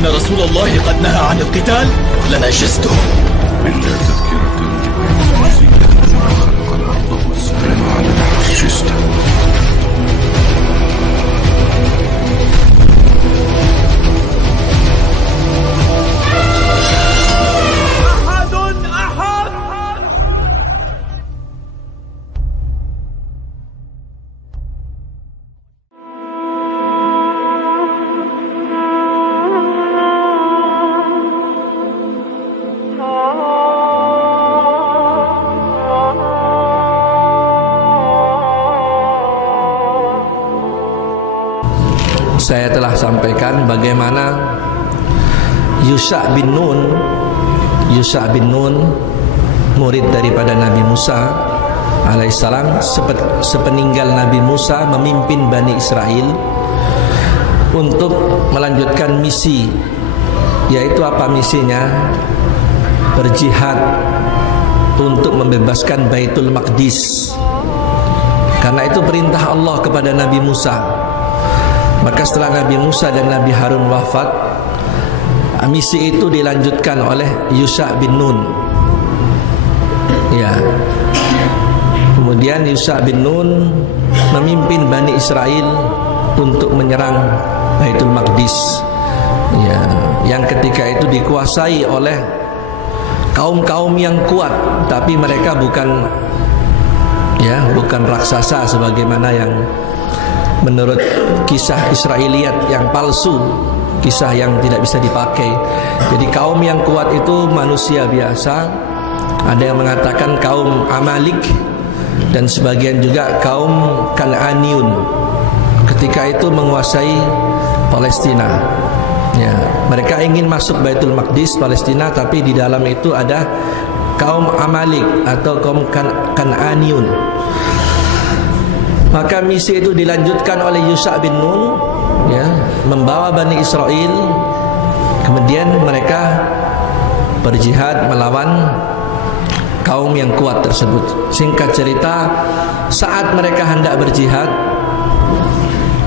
أن رسول الله قد نهى عن القتال لنجزته. إلا تذكرة الذي خلق الأرض والسماء لنجزته. Saya telah sampaikan bagaimana Yusha bin Nun, murid daripada Nabi Musa alaihissalam, sepeninggal Nabi Musa memimpin Bani Israel untuk melanjutkan misi. Yaitu apa misinya? Berjihad untuk membebaskan Baitul Maqdis. Karena itu perintah Allah kepada Nabi Musa. Maka setelah Nabi Musa dan Nabi Harun wafat, misi itu dilanjutkan oleh Yusha bin Nun. Ya. Kemudian Yusha bin Nun memimpin Bani Israel untuk menyerang Baitul Maqdis. Ya, yang ketika itu dikuasai oleh kaum-kaum yang kuat, tapi mereka bukan raksasa sebagaimana yang menurut kisah Israiliyat yang palsu, kisah yang tidak bisa dipakai. Jadi kaum yang kuat itu manusia biasa. Ada yang mengatakan kaum Amalik dan sebagian juga kaum Kan'aniun. Ketika itu menguasai Palestina. Ya, mereka ingin masuk Baitul Maqdis Palestina, tapi di dalam itu ada kaum Amalik atau kaum Kan'aniun. Maka misi itu dilanjutkan oleh Yusha bin Nun, ya, membawa Bani Israel. Kemudian mereka berjihad melawan kaum yang kuat tersebut. Singkat cerita, saat mereka hendak berjihad,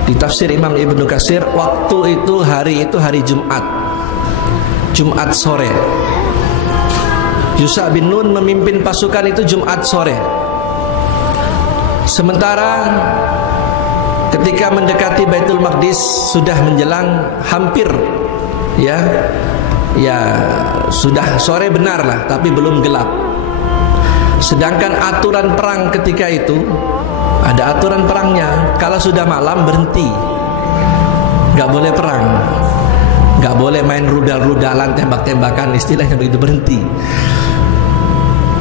di tafsir Imam Ibnu Katsir, waktu itu hari Jumat sore. Yusha bin Nun memimpin pasukan itu Jumat sore. Sementara ketika mendekati Baitul Maqdis sudah menjelang hampir sudah sore benar lah, tapi belum gelap. Sedangkan aturan perang ketika itu ada aturan perangnya, kalau sudah malam berhenti, nggak boleh perang, nggak boleh main rudal-rudalan, tembak-tembakan, istilahnya begitu, berhenti.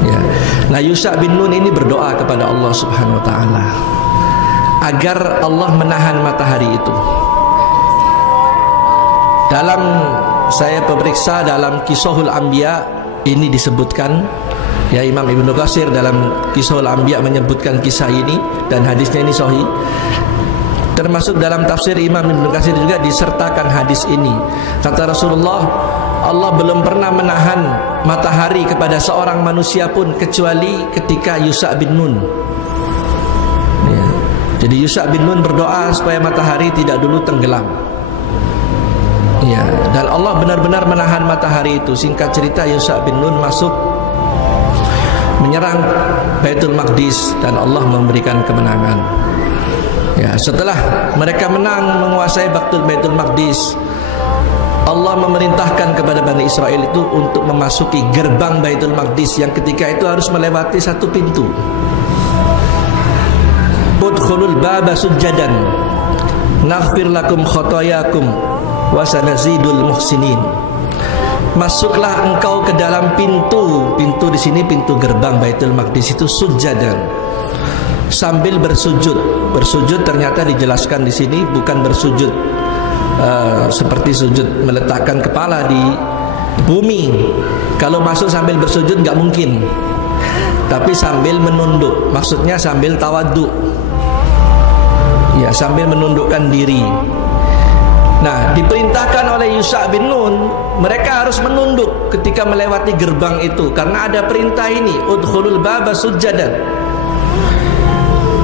Ya. Nah, Yusha bin Nun ini berdoa kepada Allah Subhanahu wa taala agar Allah menahan matahari itu. Dalam saya pemeriksa dalam Qisahul Anbiya ini disebutkan, ya, Imam Ibnu Katsir dalam Qisahul Anbiya menyebutkan kisah ini dan hadisnya ini sahih. Termasuk dalam tafsir Imam Ibnu Katsir juga disertakan hadis ini. Kata Rasulullah, Allah belum pernah menahan matahari kepada seorang manusia pun kecuali ketika Yusha bin Nun. Ya. Jadi Yusha bin Nun berdoa supaya matahari tidak dulu tenggelam. Ya, dan Allah benar-benar menahan matahari itu. Singkat cerita, Yusha bin Nun masuk menyerang Baitul Maqdis dan Allah memberikan kemenangan. Ya, setelah mereka menang menguasai Baitul Maqdis, Allah memerintahkan kepada Bani Israel itu untuk memasuki gerbang Baitul Maqdis yang ketika itu harus melewati satu pintu. Udkhulul baba sujjadan naghfir lakum khotoyakum wa sanazidul muhsinin. Masuklah engkau ke dalam pintu. Pintu di sini pintu gerbang Baitul Maqdis itu sujjadan, sambil bersujud. Bersujud ternyata dijelaskan di sini bukan bersujud seperti sujud meletakkan kepala di bumi. Kalau masuk sambil bersujud nggak mungkin, tapi sambil menunduk, maksudnya sambil tawadhu, ya, sambil menundukkan diri. Nah, diperintahkan oleh Yusha bin Nun, mereka harus menunduk ketika melewati gerbang itu, karena ada perintah ini, udkhulul baba sujjadan.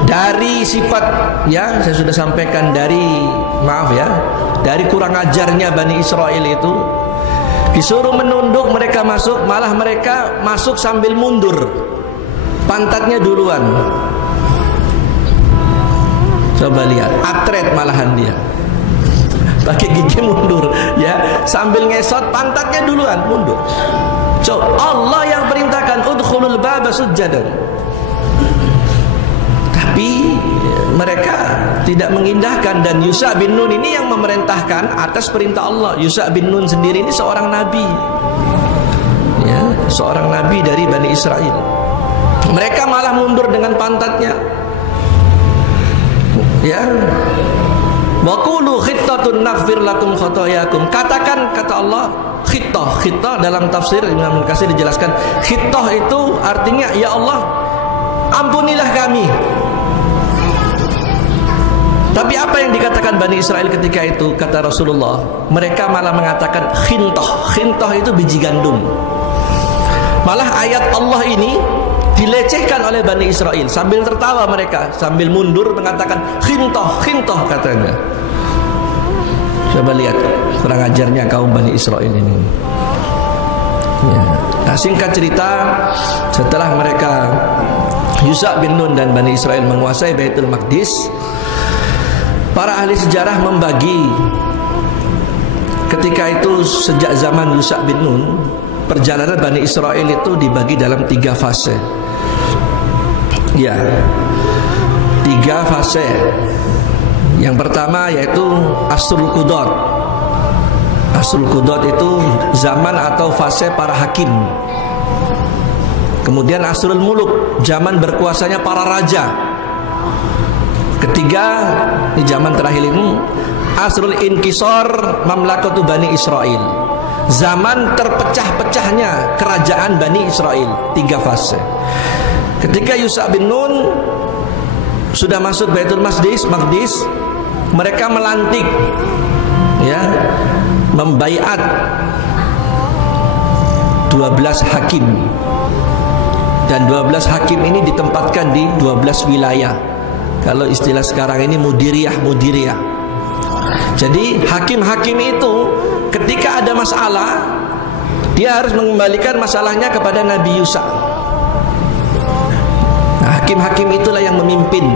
Dari sifat, ya, saya sudah sampaikan, dari maaf ya, dari kurang ajarnya Bani Israel itu, disuruh menunduk mereka masuk, malah mereka masuk sambil mundur, pantatnya duluan. Coba lihat, atret malahan dia, pakai gigi mundur ya, sambil ngesot pantatnya duluan mundur. Coba, Allah yang perintahkan udkhulul baba sujjadan, tapi mereka tidak mengindahkan. Dan Yusha bin Nun ini yang memerintahkan atas perintah Allah. Yusha bin Nun sendiri ini seorang nabi ya, seorang nabi dari Bani Israel. Mereka malah mundur dengan pantatnya ya. Wa qulu khittatun naghfir lakum khotoyakum. Katakan, kata Allah, khittah dalam tafsir Imam Al-Qasir dijelaskan, khittah itu artinya ya Allah, ampunilah kami. Tapi apa yang dikatakan Bani Israel ketika itu? Kata Rasulullah, mereka malah mengatakan khintah itu biji gandum. Malah ayat Allah ini dilecehkan oleh Bani Israel, sambil tertawa mereka, sambil mundur mengatakan khintah katanya. Coba lihat kurang ajarnya kaum Bani Israel ini ya. Nah, singkat cerita, setelah mereka Yusha bin Nun dan Bani Israel menguasai Baitul Maqdis, para ahli sejarah membagi ketika itu, sejak zaman Yusha bin Nun, perjalanan Bani Israel itu dibagi dalam 3 fase ya, 3 fase. Yang pertama yaitu Asrul Qudad. Asrul Qudad itu zaman atau fase para hakim. Kemudian Asrul Muluk, zaman berkuasanya para raja. Ketiga, di zaman terakhir ini Asrul Inkisar Mamlakatu Bani Israel, zaman terpecah-pecahnya kerajaan Bani Israel. 3 fase. Ketika Yusha bin Nun sudah masuk Baitul Maqdis, mereka melantik ya, membaiat 12 hakim, dan 12 hakim ini ditempatkan di 12 wilayah. Kalau istilah sekarang ini mudiriyah. Jadi hakim-hakim itu ketika ada masalah, dia harus mengembalikan masalahnya kepada Nabi Yusha. Nah, hakim-hakim itulah yang memimpin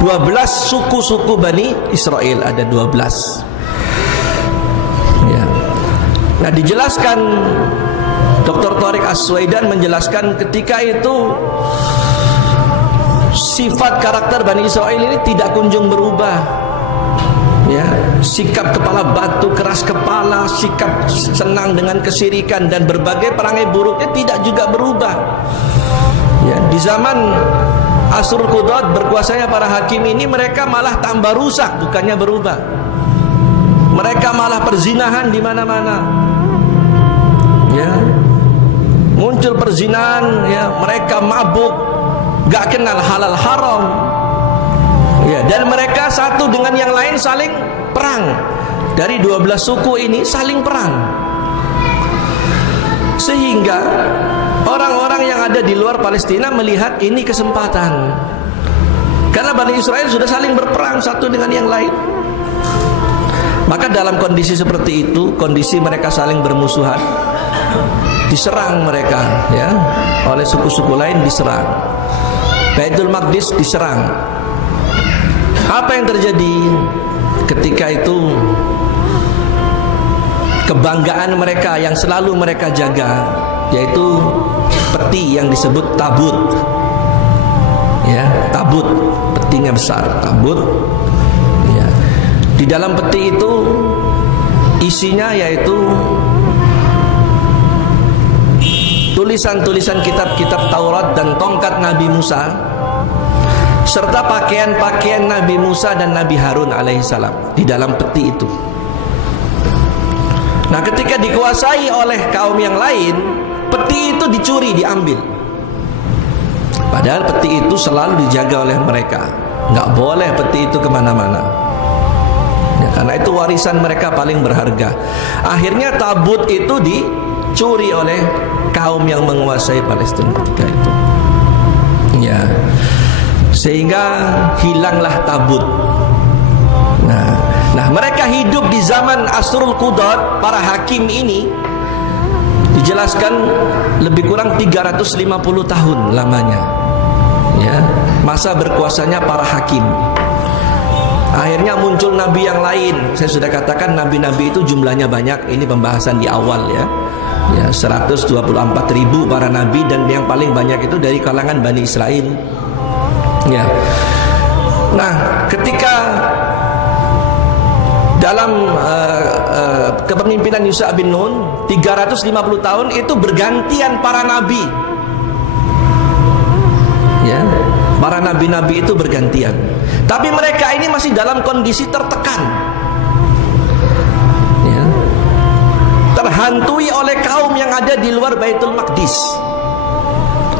12 suku-suku Bani Israel, ada 12 ya. Nah, dijelaskan Dr. Thariq As-Suwaidan menjelaskan ketika itu sifat karakter Bani Israel ini tidak kunjung berubah ya. Sikap kepala batu, keras kepala, sikap senang dengan kesirikan dan berbagai perangai buruknya tidak juga berubah ya. Di zaman Asrul Qudad berkuasanya para hakim ini, mereka malah tambah rusak, bukannya berubah. Mereka malah perzinahan di mana-mana ya. Muncul perzinahan ya, mereka mabuk, gak kenal halal haram ya. Dan mereka satu dengan yang lain saling perang. Dari 12 suku ini saling perang, sehingga orang-orang yang ada di luar Palestina melihat ini kesempatan, karena Bani Israel sudah saling berperang satu dengan yang lain. Maka dalam kondisi seperti itu, kondisi mereka saling bermusuhan, diserang mereka ya, oleh suku-suku lain, diserang. Baitul Maqdis diserang. Apa yang terjadi ketika itu? Kebanggaan mereka yang selalu mereka jaga, yaitu peti yang disebut tabut ya, tabut, petinya besar, tabut ya. Di dalam peti itu isinya yaitu tulisan-tulisan kitab-kitab Taurat dan tongkat Nabi Musa, serta pakaian-pakaian Nabi Musa dan Nabi Harun alaihissalam di dalam peti itu. Nah, ketika dikuasai oleh kaum yang lain, peti itu dicuri, diambil. Padahal peti itu selalu dijaga oleh mereka, nggak boleh peti itu kemana-mana ya, karena itu warisan mereka paling berharga. Akhirnya tabut itu dicuri oleh kaum yang menguasai Palestina ketika itu ya, sehingga hilanglah tabut. Nah Mereka hidup di zaman Asrul Qudat. Para hakim ini dijelaskan lebih kurang 350 tahun lamanya, ya, masa berkuasanya para hakim. Akhirnya muncul nabi yang lain. Saya sudah katakan nabi-nabi itu jumlahnya banyak. Ini pembahasan di awal, ya. 124.000 para nabi, dan yang paling banyak itu dari kalangan Bani Israel. Ya. Nah, ketika dalam kepemimpinan Yusha bin Nun 350 tahun itu bergantian para nabi. Ya, para nabi-nabi itu bergantian. Tapi mereka ini masih dalam kondisi tertekan, ya, terhantui oleh kaum yang ada di luar Baitul Maqdis.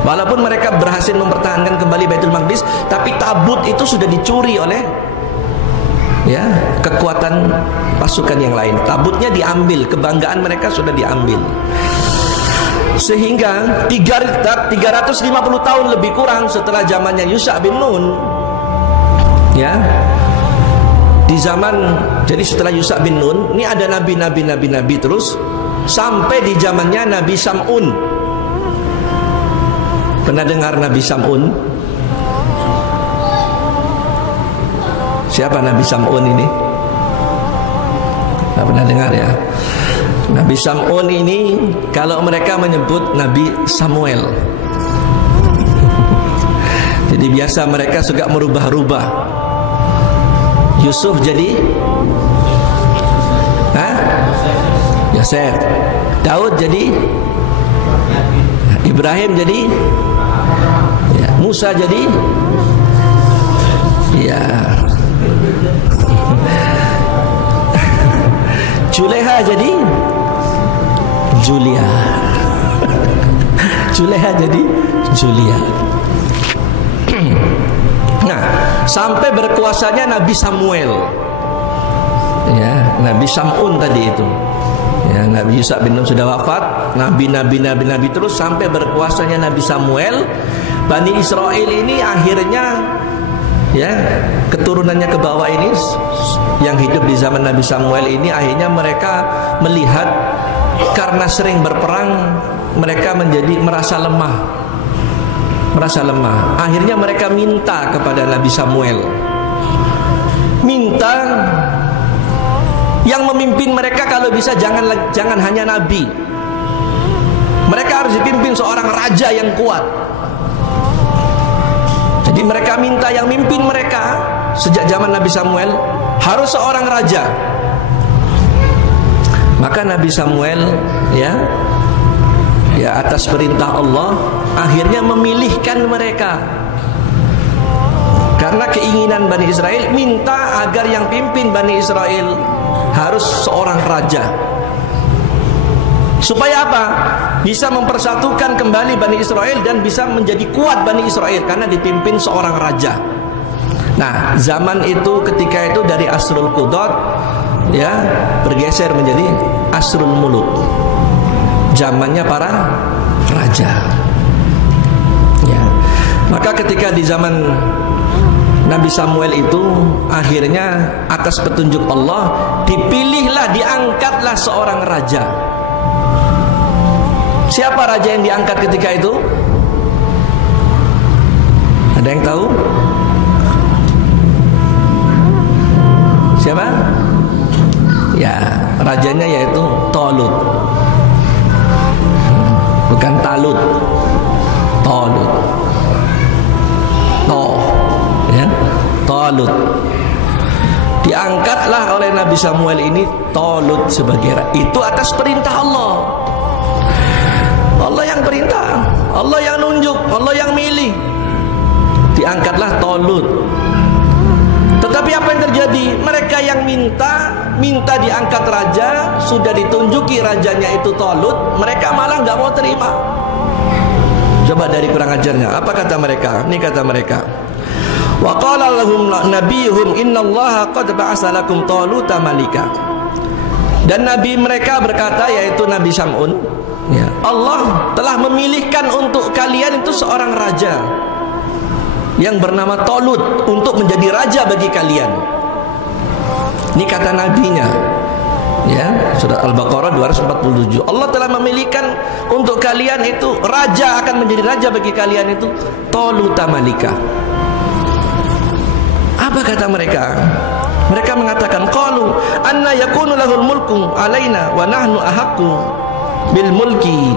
Walaupun mereka berhasil mempertahankan kembali Baitul Maqdis, tapi tabut itu sudah dicuri oleh, ya, kekuatan pasukan yang lain. Tabutnya diambil, kebanggaan mereka sudah diambil. Sehingga 350 tahun lebih kurang setelah zamannya Yusha bin Nun, ya, di zaman, jadi setelah Yusha bin Nun ini ada nabi terus sampai di zamannya Nabi Sam'un. Pernah dengar Nabi Sam'un? Siapa Nabi Sam'un ini? Tidak pernah dengar, ya. Nabi Sam'un ini kalau mereka menyebut Nabi Samuel. Jadi biasa mereka suka merubah-rubah. Yusuf jadi Yosef. Daud jadi Ibrahim, jadi ya. Musa jadi ya. Juleha jadi Julia. Juleha jadi Julia. Nah, sampai berkuasanya Nabi Samuel, ya, Nabi Sam'un tadi itu, ya, Nabi Yusha bin Nun sudah wafat, nabi terus sampai berkuasanya Nabi Samuel. Bani Israel ini akhirnya, ya, keturunannya ke bawah ini yang hidup di zaman Nabi Samuel ini, akhirnya mereka melihat karena sering berperang mereka merasa lemah. Akhirnya mereka minta kepada Nabi Samuel, minta yang memimpin mereka kalau bisa jangan hanya nabi. Mereka harus dipimpin seorang raja yang kuat. Jadi mereka minta yang mimpin mereka sejak zaman Nabi Samuel harus seorang raja. Maka Nabi Samuel, ya, atas perintah Allah akhirnya memilihkan mereka. Karena keinginan Bani Israel minta agar yang pimpin Bani Israel harus seorang raja. Supaya apa? Bisa mempersatukan kembali Bani Israel dan bisa menjadi kuat Bani Israel karena dipimpin seorang raja. Nah, zaman itu, ketika itu dari Asrul Qudat, ya, bergeser menjadi Asrul Muluk, zamannya para raja. Ya. Maka ketika di zaman Nabi Samuel itu akhirnya atas petunjuk Allah dipilihlah, diangkatlah seorang raja. Siapa raja yang diangkat ketika itu? Ada yang tahu? Siapa? Ya, rajanya yaitu Talut. Bukan Talut. Talut. Ya, Talut. Diangkatlah oleh Nabi Samuel ini Talut sebagai raja. Itu atas perintah Allah. Allah yang perintah, Allah yang nunjuk, Allah yang milih. Diangkatlah Talut. Tetapi apa yang terjadi? Mereka yang minta diangkat raja, sudah ditunjuki rajanya itu Talut, mereka malah nggak mau terima. Coba dari kurang ajarnya, apa kata mereka? Ini kata mereka, wa qala lahum nabiyuhum innallaha qad ba'asa lakum Taluta malika. Dan nabi mereka berkata, yaitu Nabi Sam'un, ya, Allah telah memilihkan untuk kalian itu seorang raja yang bernama Talut untuk menjadi raja bagi kalian. Ini kata nabinya. Ya, surat Al-Baqarah 247. Allah telah memilihkan untuk kalian itu raja, akan menjadi raja bagi kalian itu Talut Malika. Apa kata mereka? Mereka mengatakan qalu anna yakunu lahul mulku alaina wa nahnu ahaqqu bil mulki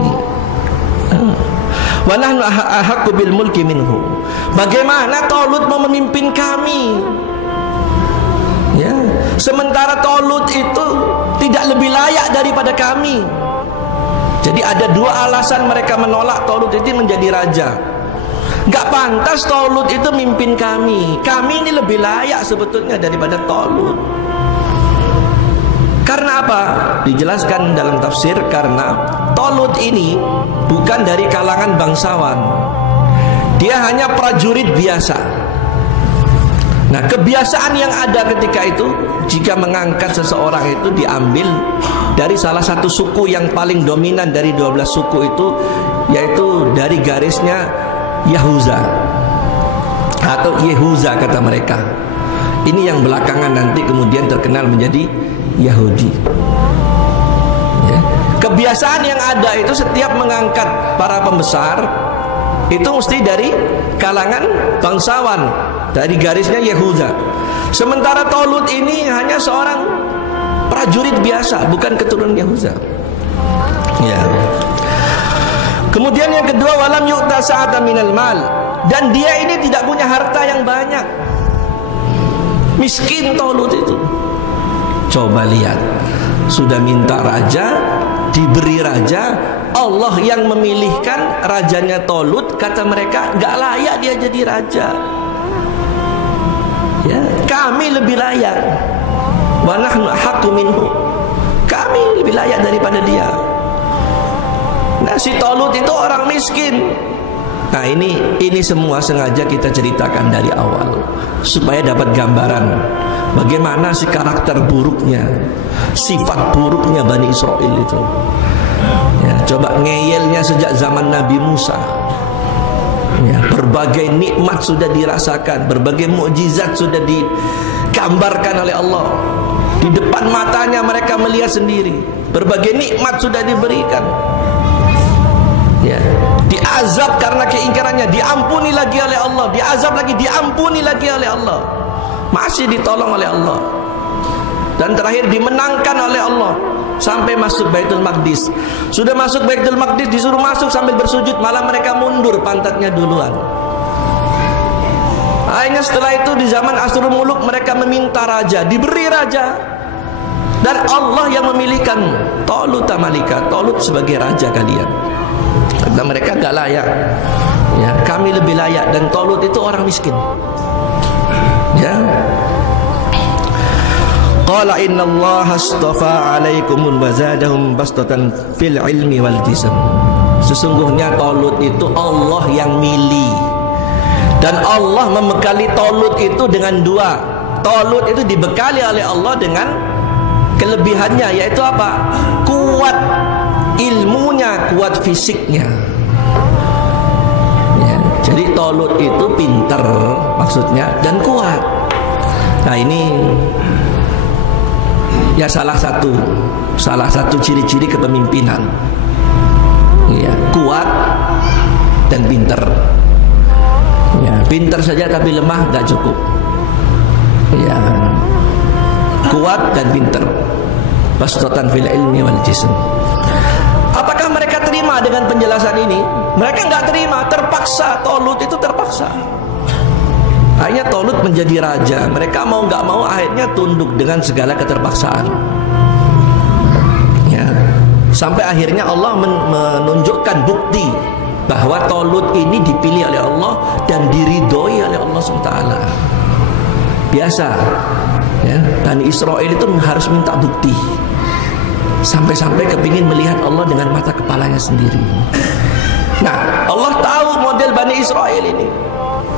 wa nahnu ahaqqu bil mulki minhu. Bagaimana Talut mau memimpin kami? Ya, sementara Talut itu tidak lebih layak daripada kami. Jadi ada dua alasan mereka menolak Talut itu menjadi raja. Gak pantas Talut itu mimpin kami. Kami ini lebih layak sebetulnya daripada Talut. Karena apa? Dijelaskan dalam tafsir, karena Talut ini bukan dari kalangan bangsawan. Dia hanya prajurit biasa. Nah, kebiasaan yang ada ketika itu, jika mengangkat seseorang itu diambil dari salah satu suku yang paling dominan dari 12 suku itu, yaitu dari garisnya Yahuza atau Yehuza kata mereka. Ini yang belakangan nanti kemudian terkenal menjadi Yahudi. Ya. Kebiasaan yang ada itu setiap mengangkat para pembesar itu mesti dari kalangan bangsawan, dari garisnya Yehuda. Sementara Talut ini hanya seorang prajurit biasa, bukan keturunan Yehuda. Ya. Kemudian yang kedua, walam yu'ta sa'atan minal mal, dan dia ini tidak punya harta yang banyak. Miskin Talut itu. Coba lihat, sudah minta raja, diberi raja. Allah yang memilihkan rajanya Talut, kata mereka gak layak dia jadi raja. Ya, kami lebih layak. Wa nahnu ahaqqu minhu. Kami lebih layak daripada dia. Nah, si Talut itu orang miskin. Nah, ini semua sengaja kita ceritakan dari awal supaya dapat gambaran bagaimana si karakter buruknya, sifat buruknya Bani Israel itu. Ya, coba ngeyelnya sejak zaman Nabi Musa. Ya, berbagai nikmat sudah dirasakan, berbagai mukjizat sudah digambarkan oleh Allah. Di depan matanya mereka melihat sendiri. Berbagai nikmat sudah diberikan. Ya, diazab karena keingkarannya, diampuni lagi oleh Allah, diazab lagi, diampuni lagi oleh Allah. Masih ditolong oleh Allah. Dan terakhir dimenangkan oleh Allah sampai masuk Baitul Maqdis. Sudah masuk Baitul Maqdis, disuruh masuk sambil bersujud, malah mereka mundur pantatnya duluan. Akhirnya setelah itu di zaman Asrul Muluk mereka meminta raja, diberi raja. Dan Allah yang memilihkan Talut Malika, Talut sebagai raja kalian. Karena mereka gak layak. Ya, kami lebih layak, dan Talut itu orang miskin. Ya. Qala innallaha astafa 'alaikum wa zadahum bastatan fil ilmi wal jism. Sesungguhnya Talut itu Allah yang milih. Dan Allah membekali Talut itu dengan dua. Talut itu dibekali oleh Allah dengan kelebihannya, yaitu apa? Kuat ilmunya, kuat fisiknya. Ya, jadi Talut itu pinter maksudnya dan kuat. Nah, ini ya salah satu ciri-ciri kepemimpinan. Ya, kuat dan pinter. Ya, pinter saja tapi lemah gak cukup. Ya, kuat dan pinter. Bastatan fil ilmi wal jism. Apakah mereka terima dengan penjelasan ini? Mereka nggak terima, terpaksa. Talut itu terpaksa. Akhirnya Talut menjadi raja. Mereka mau nggak mau akhirnya tunduk dengan segala keterpaksaan. Ya. Sampai akhirnya Allah menunjukkan bukti bahwa Talut ini dipilih oleh Allah dan diridhoi oleh Allah SWT. Biasa, ya, Bani Israel itu harus minta bukti. Sampai-sampai kepingin melihat Allah dengan mata kepalanya sendiri. Nah, Allah tahu model Bani Israel ini.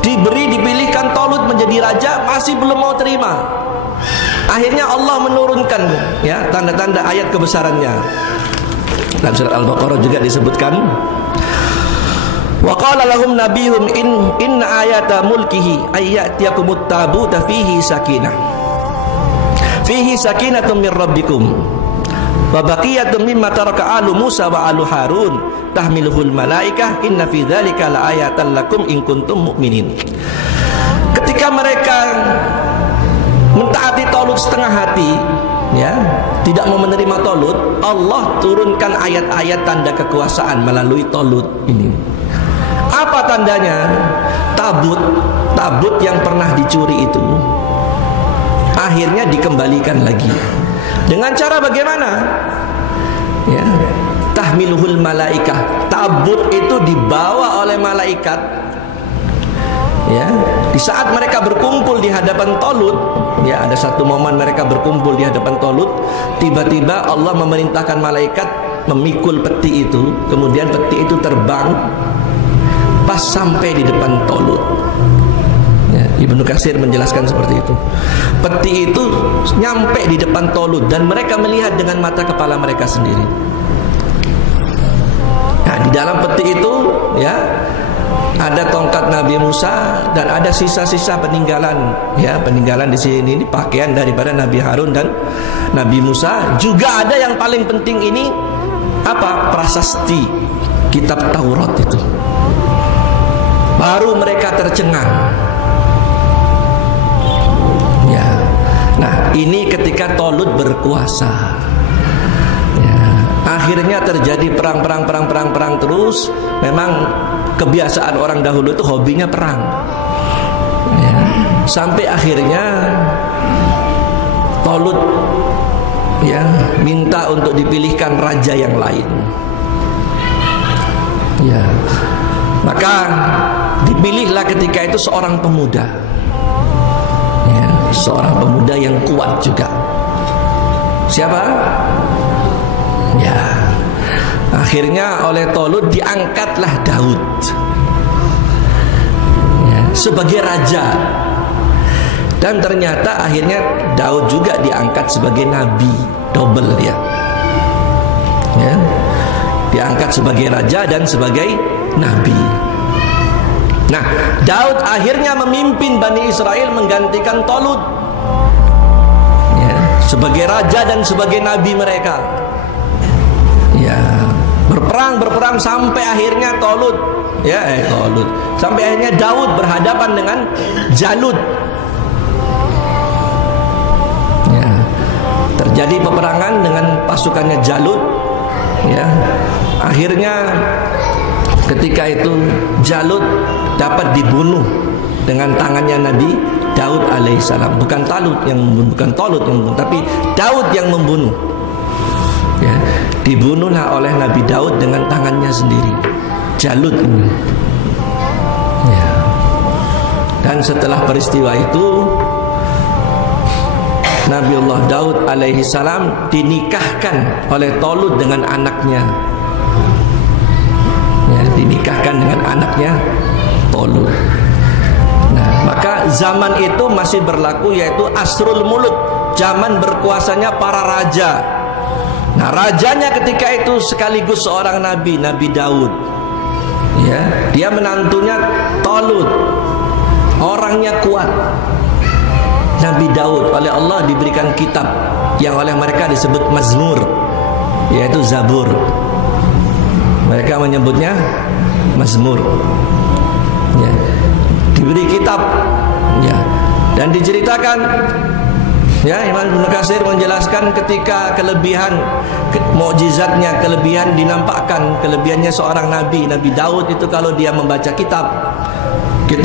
Dipilihkan Talut menjadi raja, masih belum mau terima. Akhirnya Allah menurunkan, ya, tanda-tanda ayat kebesarannya. Dalam surat Al-Baqarah juga disebutkan, wa qala lahum nabiyhum inna ayata mulkihi ayyatiyakumut tabuta fihi sakinah fihi sakinatun mir rabbikum wa baqiyatun mimma taraka alu Musa wa alu Harun tahmiluhul malaikah inna fi dzalika laayatan lakum in kuntum mu'minin. Ketika mereka mentaati Talut setengah hati, ya, tidak mau menerima Talut, Allah turunkan ayat-ayat tanda kekuasaan melalui Talut ini. Apa tandanya? Tabut yang pernah dicuri itu akhirnya dikembalikan lagi. Dengan cara bagaimana? Ya, tahmiluhul malaikah. Tabut itu dibawa oleh malaikat. Ya, di saat mereka berkumpul di hadapan Talut, ya, ada satu momen mereka berkumpul di hadapan Talut, tiba-tiba Allah memerintahkan malaikat memikul peti itu, kemudian peti itu terbang pas sampai di depan Talut. Ya, Ibnu Katsir menjelaskan seperti itu. Peti itu nyampe di depan Talut dan mereka melihat dengan mata kepala mereka sendiri. Nah, di dalam peti itu, ya, ada tongkat Nabi Musa dan ada sisa-sisa peninggalan, ya, peninggalan di sini ini pakaian daripada Nabi Harun dan Nabi Musa. Juga ada yang paling penting ini apa? Prasasti kitab Taurat itu. Baru mereka tercengang. Ya. Nah, ini ketika Talut berkuasa. Ya. Akhirnya terjadi perang terus. Memang kebiasaan orang dahulu itu hobinya perang. Ya. Sampai akhirnya Talut, ya, minta untuk dipilihkan raja yang lain. Ya. Maka dipilihlah ketika itu seorang pemuda, ya, seorang pemuda yang kuat juga. Siapa? Ya, akhirnya oleh Talut diangkatlah Daud, ya, sebagai raja. Dan ternyata akhirnya Daud juga diangkat sebagai nabi, double dia, ya, diangkat sebagai raja dan sebagai nabi. Nah, Daud akhirnya memimpin Bani Israel menggantikan Talut, ya, sebagai raja dan sebagai nabi mereka. Ya, berperang sampai akhirnya Talut, ya, sampai akhirnya Daud berhadapan dengan Jalut. Ya, terjadi peperangan dengan pasukannya Jalut. Ya, akhirnya ketika itu Jalut dapat dibunuh dengan tangannya Nabi Daud alaihissalam. Bukan Talut yang membunuh, bukan Talut yang membunuh, tapi Daud yang membunuh. Ya, dibunuhlah oleh Nabi Daud dengan tangannya sendiri, Jalut ini. Ya. Dan setelah peristiwa itu Nabiullah Daud alaihissalam dinikahkan oleh Talut dengan anaknya. Ya, dinikahkan dengan anaknya Talut. Nah, maka zaman itu masih berlaku, yaitu Asrul Muluk, zaman berkuasanya para raja. Nah, rajanya ketika itu sekaligus seorang nabi, Nabi Daud. Ya, dia menantunya Talut, orangnya kuat. Nabi Daud oleh Allah diberikan kitab yang oleh mereka disebut Mazmur, yaitu Zabur. Mereka menyebutnya Mazmur. Ya, diberi kitab, ya, dan diceritakan, ya, Imam Ibnu Katsir menjelaskan ketika kelebihan mukjizatnya, kelebihan dinampakkan, kelebihannya seorang nabi, Nabi Daud itu kalau dia membaca kitab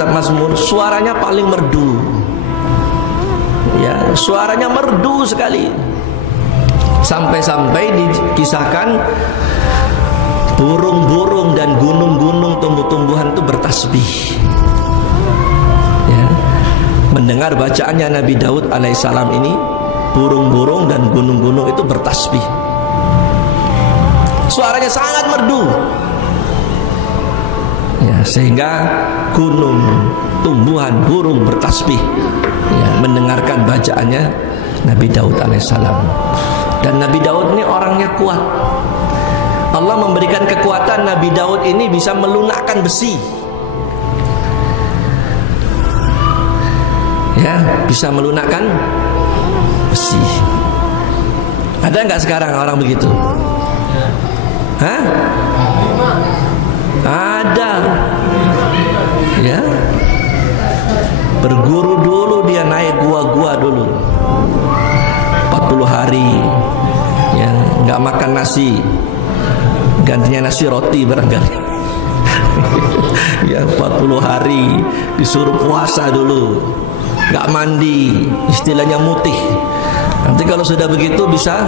Mazmur, suaranya paling merdu. Ya, suaranya merdu sekali. Sampai-sampai dikisahkan burung-burung dan gunung-gunung, tumbuh-tumbuhan itu bertasbih, ya, mendengar bacaannya Nabi Daud alaihissalam ini. Burung-burung dan gunung-gunung itu bertasbih, suaranya sangat merdu, ya, sehingga gunung, tumbuhan, burung bertasbih, ya, mendengarkan bacaannya Nabi Daud alaihissalam. Dan Nabi Daud ini orangnya kuat. Allah memberikan kekuatan Nabi Daud ini bisa melunakkan besi, ya, bisa melunakkan besi. Ada nggak sekarang orang begitu? Hah? Ada. Ya. Berguru dulu, dia naik gua-gua dulu 40 hari ya, nggak makan nasi, gantinya nasi roti barangkali. Ya 40 hari disuruh puasa dulu, nggak mandi, istilahnya mutih. Nanti kalau sudah begitu bisa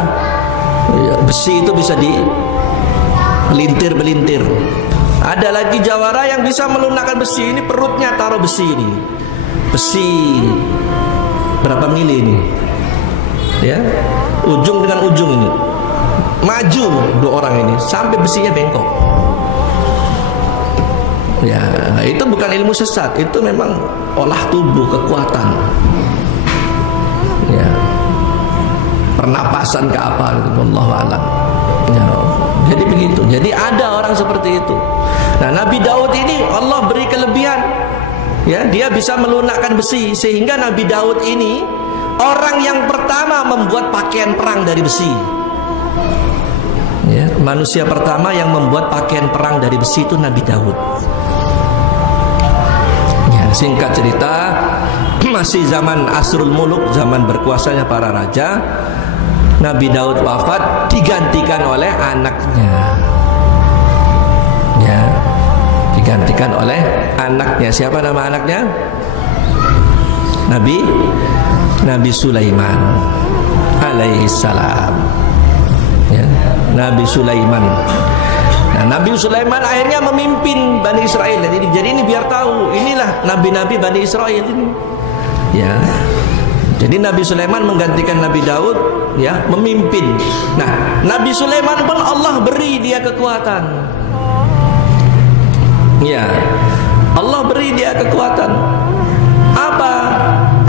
ya, besi itu bisa belintir. Ada lagi jawara yang bisa melunakkan besi. Ini perutnya taruh besi ini. Besi berapa mili ini? Ya, ujung dengan ujung ini. Maju dua orang ini sampai besinya bengkok. Ya, itu bukan ilmu sesat, itu memang olah tubuh, kekuatan. Ya. Pernapasan ke apa gitu, wallahu a'lam. Ya. Jadi begitu. Jadi ada orang seperti itu. Nah, Nabi Daud ini Allah beri kelebihan. Ya, dia bisa melunakkan besi, sehingga Nabi Daud ini orang yang pertama membuat pakaian perang dari besi. Ya, manusia pertama yang membuat pakaian perang dari besi itu Nabi Daud. Ya, singkat cerita, masih zaman Asrul Muluk, zaman berkuasanya para raja. Nabi Daud wafat, digantikan oleh anaknya. Ya, digantikan oleh anaknya. Siapa nama anaknya? Nabi Sulaiman alaihissalam. Ya, Nabi Sulaiman. Nah, Nabi Sulaiman akhirnya memimpin Bani Israel. Jadi ini biar tahu, inilah nabi-nabi Bani Israel ini. Ya. Jadi Nabi Sulaiman menggantikan Nabi Daud, ya, memimpin. Nah, Nabi Sulaiman pun Allah beri dia kekuatan. Ya, Allah beri dia kekuatan. Apa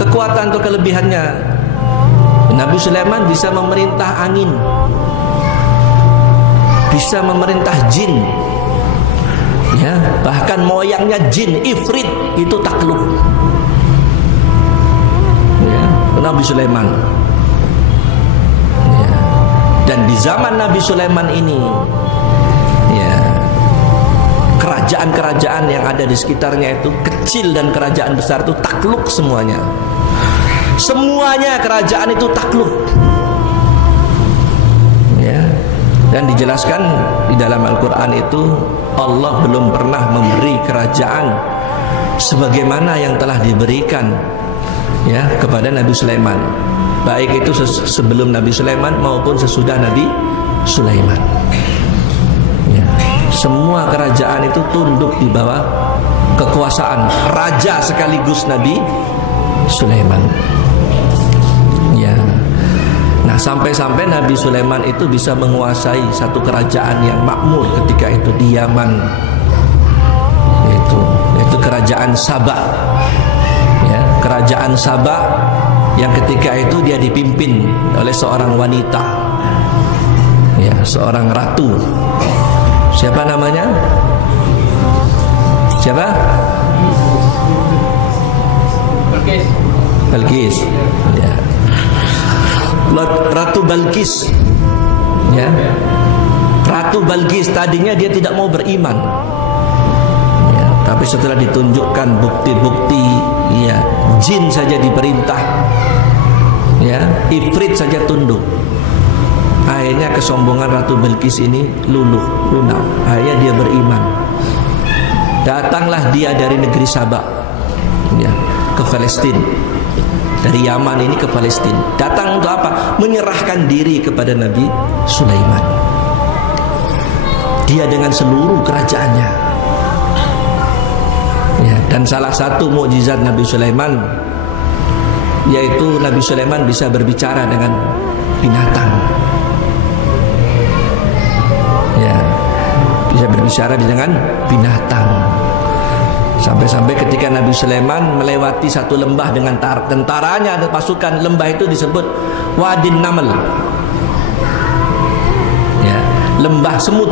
kekuatan atau kelebihannya? Nabi Sulaiman bisa memerintah angin, bisa memerintah jin. Ya, bahkan moyangnya jin Ifrit itu takluk. Ya, Nabi Sulaiman. Ya. Dan di zaman Nabi Sulaiman ini, ya, kerajaan-kerajaan yang ada di sekitarnya itu kecil dan kerajaan besar itu takluk semuanya. Semuanya kerajaan itu takluk. Ya. Dan dijelaskan di dalam Al-Quran itu Allah belum pernah memberi kerajaan sebagaimana yang telah diberikan, ya, kepada Nabi Sulaiman, baik itu sebelum Nabi Sulaiman maupun sesudah Nabi Sulaiman. Ya. Semua kerajaan itu tunduk di bawah kekuasaan raja sekaligus Nabi Sulaiman. Ya. Nah, sampai-sampai Nabi Sulaiman itu bisa menguasai satu kerajaan yang makmur ketika itu di Yaman. Itu kerajaan Saba. Ya, kerajaan Saba yang ketika itu dia dipimpin oleh seorang wanita. Ya, seorang ratu. Siapa namanya? Siapa? Balkis. Ya. Ratu Balkis. Ya. Ratu Balkis tadinya dia tidak mau beriman. Ya, tapi setelah ditunjukkan bukti-bukti, ya, jin saja diperintah. Ya, Ifrit saja tunduk. Akhirnya kesombongan Ratu Balkis ini lunak. Akhirnya dia beriman. Datanglah dia dari negeri Sabah, ya, ke Palestina. Dari Yaman ini ke Palestina. Datang untuk apa? Menyerahkan diri kepada Nabi Sulaiman. Dia dengan seluruh kerajaannya. Ya, dan salah satu mukjizat Nabi Sulaiman yaitu Nabi Sulaiman bisa berbicara dengan binatang. Ya, bisa berbicara dengan binatang. Sampai-sampai ketika Nabi Sulaiman melewati satu lembah dengan tentaranya dan pasukan, lembah itu disebut Wadin Naml. Ya, lembah semut.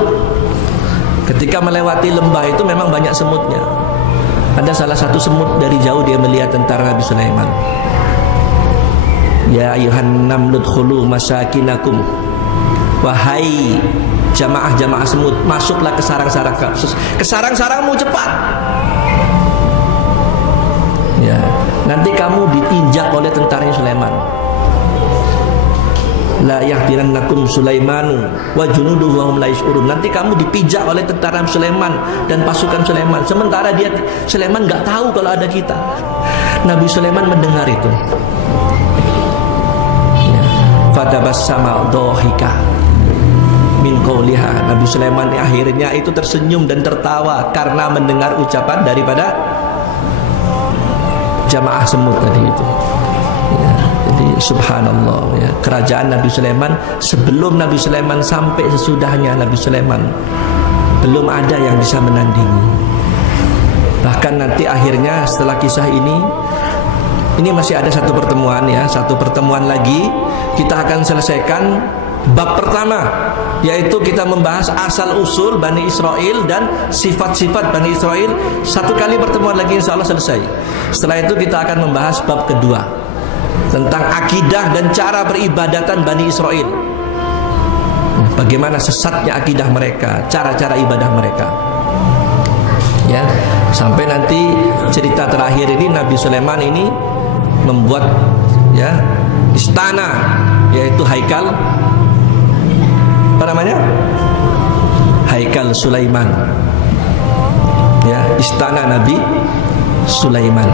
Ketika melewati lembah itu memang banyak semutnya. Ada salah satu semut dari jauh dia melihat tentara Nabi Sulaiman. Ya ayuhan namlu dkhulu masakinakum. Wahai jamaah-jamaah semut, masuklah ke sarang-sarangmu cepat. Ya, nanti kamu diinjak oleh tentaranya Sulaiman. La yahdirannakum Sulaimanu wa junuduhu wa hum la yash'urun. Nanti kamu dipijak oleh tentara Sulaiman dan pasukan Sulaiman. Sementara Sulaiman enggak tahu kalau ada kita. Nabi Sulaiman mendengar itu. Ya. Fatabassama dhahika min qawliha. Nabi Sulaiman akhirnya itu tersenyum dan tertawa karena mendengar ucapan daripada jamaah semut tadi itu. Ya, jadi subhanallah ya, kerajaan Nabi Sulaiman sebelum Nabi Sulaiman sampai sesudahnya Nabi Sulaiman belum ada yang bisa menandingi. Bahkan nanti akhirnya setelah kisah ini masih ada satu pertemuan ya, satu pertemuan lagi kita akan selesaikan bab pertama, yaitu kita membahas asal-usul Bani Israel dan sifat-sifat Bani Israel. Satu kali pertemuan lagi insya Allah selesai. Setelah itu kita akan membahas bab kedua tentang akidah dan cara beribadatan Bani Israel. Bagaimana sesatnya akidah mereka, cara-cara ibadah mereka. Ya, sampai nanti cerita terakhir ini Nabi Sulaiman ini membuat ya istana, yaitu haikal, apa namanya? Haikal Sulaiman. Ya, istana Nabi Sulaiman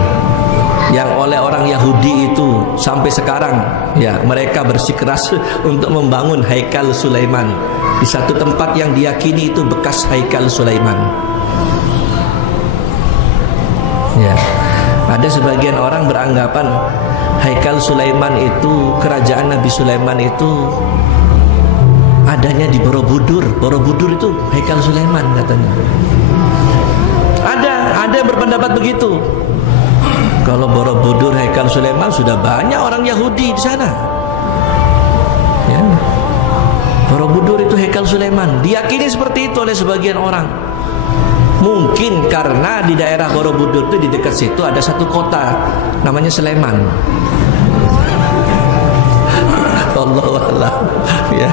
yang oleh orang Yahudi itu sampai sekarang ya mereka bersikeras untuk membangun haikal Sulaiman di satu tempat yang diyakini itu bekas haikal Sulaiman. Ya, ada sebagian orang beranggapan haikal Sulaiman itu, kerajaan Nabi Sulaiman itu adanya di Borobudur. Borobudur itu haikal Sulaiman katanya. Ada yang berpendapat begitu. Kalau Borobudur haikal Sulaiman, sudah banyak orang Yahudi di sana. Ya. Borobudur itu haikal Sulaiman, diyakini seperti itu oleh sebagian orang. Mungkin karena di daerah Borobudur itu, di dekat situ ada satu kota namanya Sleman. Allahu a'lam. Ya.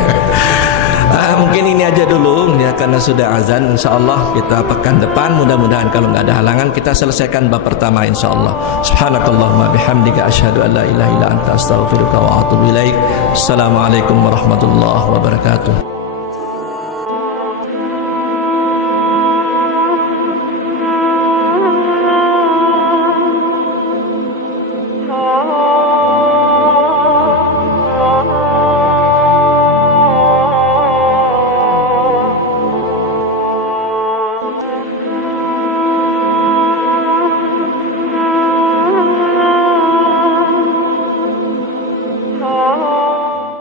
Mungkin ini aja dulu ya, karena sudah azan. InsyaAllah kita pekan depan, mudah-mudahan kalau nggak ada halangan kita selesaikan bab pertama insyaAllah. Subhanakallahumma bihamdika asyhadu an la ilaha illa anta astaghfiruka wa atubu ilaik. Assalamualaikum warahmatullahi wabarakatuh.